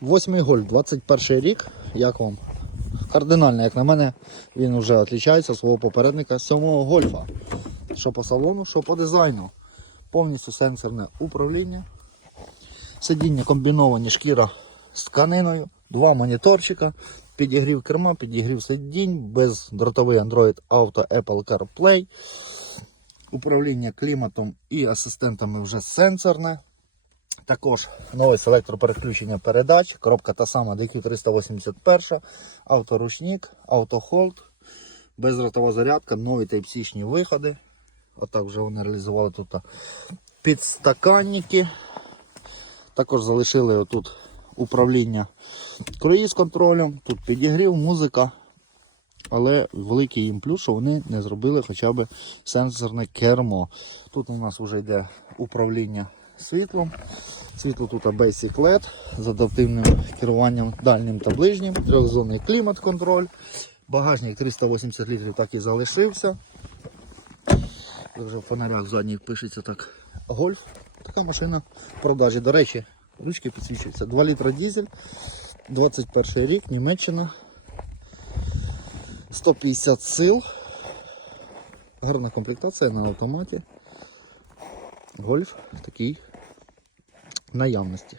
Восьмий гольф, 21 рік. Як вам? Кардинально, як на мене, він вже відрізняється свого попередника сьомого гольфа. Що по салону, що по дизайну. Повністю сенсорне управління. Сидіння комбіновані шкіра з тканиною, два моніторчика, підігрів керма, підігрів сидінь, бездротовий Android Auto Apple CarPlay. Управління кліматом і асистентами вже сенсорне. Також новий селектор переключення передач, коробка та сама DQ381, авторучник, автохолд, безротова зарядка, нові Type-C виходи. Отак вже вони реалізували тут підстаканники. Також залишили отут управління круїз контролем, тут підігрів, музика. Але великий їм плюс, що вони не зробили хоча б сенсорне кермо. Тут у нас вже йде управління світлом. Світло тут Basic LED з адаптивним керуванням дальнім та ближнім, трьохзонний клімат-контроль. Багажник 380 літрів так і залишився. Вже в фонарях задніх пишеться так гольф. Така машина в продажі. До речі, ручки підсвічуються. 2 літра дізель, 21 рік, Німеччина. 150 сил. Гарна комплектація на автоматі. Гольф такий в наявності.